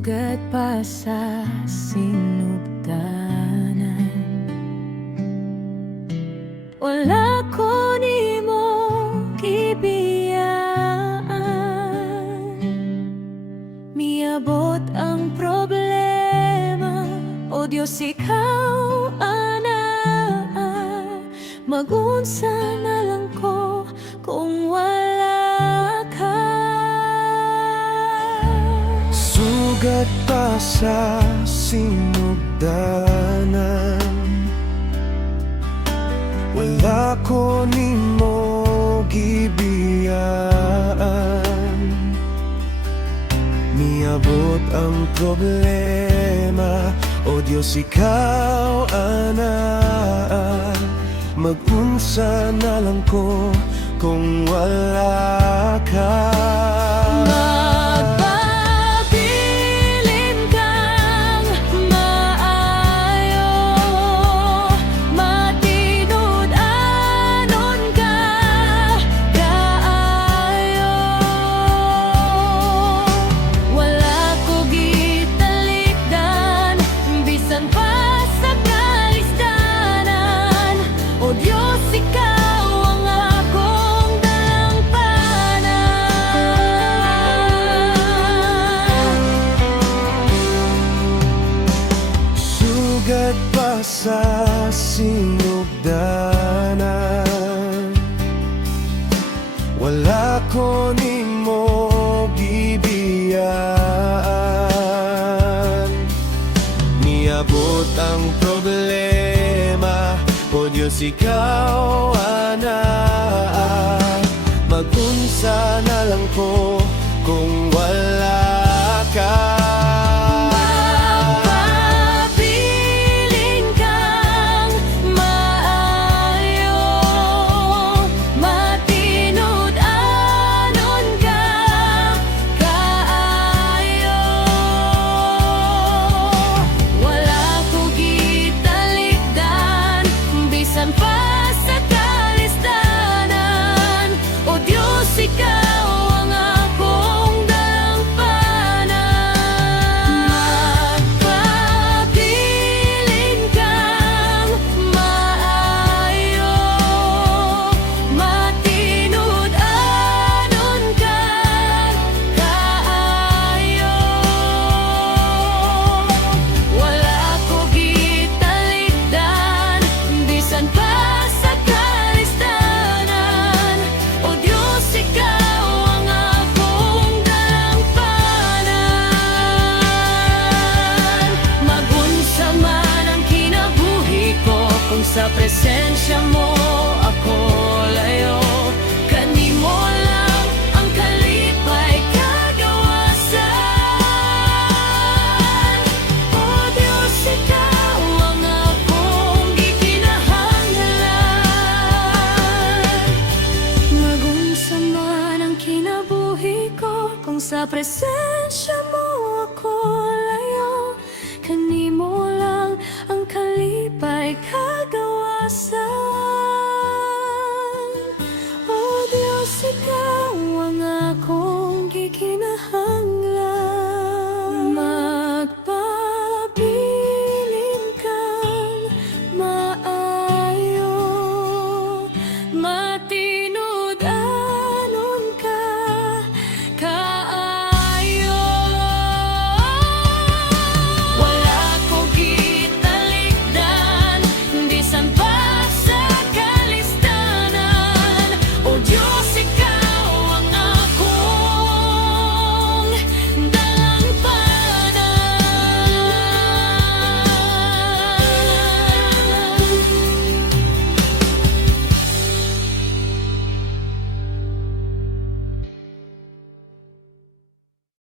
sugat pa sa sinugdanan. Wala ko nimo gibiyaan, miabot ang problema. O Diyos, ikaw ana, magunsa na lang ko kung wala ka. Sugat pa sa sinugdanan, wala ko nimo gibiyaan, miabot ang problema. O Diyos, ikaw ana, mag-unsa na lang ko kung wala ka. Magpabilin kang maayo, matinud-anon ka kaayo. Wala ko gitalikdan, bisan pa sa kalistanan. O Diyos, ikaw ang akong dalampanan. Sugat pa sa sinugdanan, wala ko nimo gibiyaan, niabot ang problema. O Diyos, ikaw ana, mag-unsa na lang ko kung wala ka. Magpabilin kang maayo, matinud-anon ka kaayo. Wala ko gitalikdan, bisan pa sa kalistanan. O Diyos, ikaw ang akong dalampanan. Magpabilin kang maayo, matinud-anon ka kaayo. Wala ko gitalikdan, bisan pa sa kalistanan. O Diyos, ikaw ang akong dalampanan. Magunsa man ang kinabuhi ko, kung sa presensya mo ako layo. Kanimo lang ang kalipay kagawasan. O Diyos, ikaw ang akong gikinahanglan. Magunsa man ang kinabuhi ko, kung sa presensya mo ako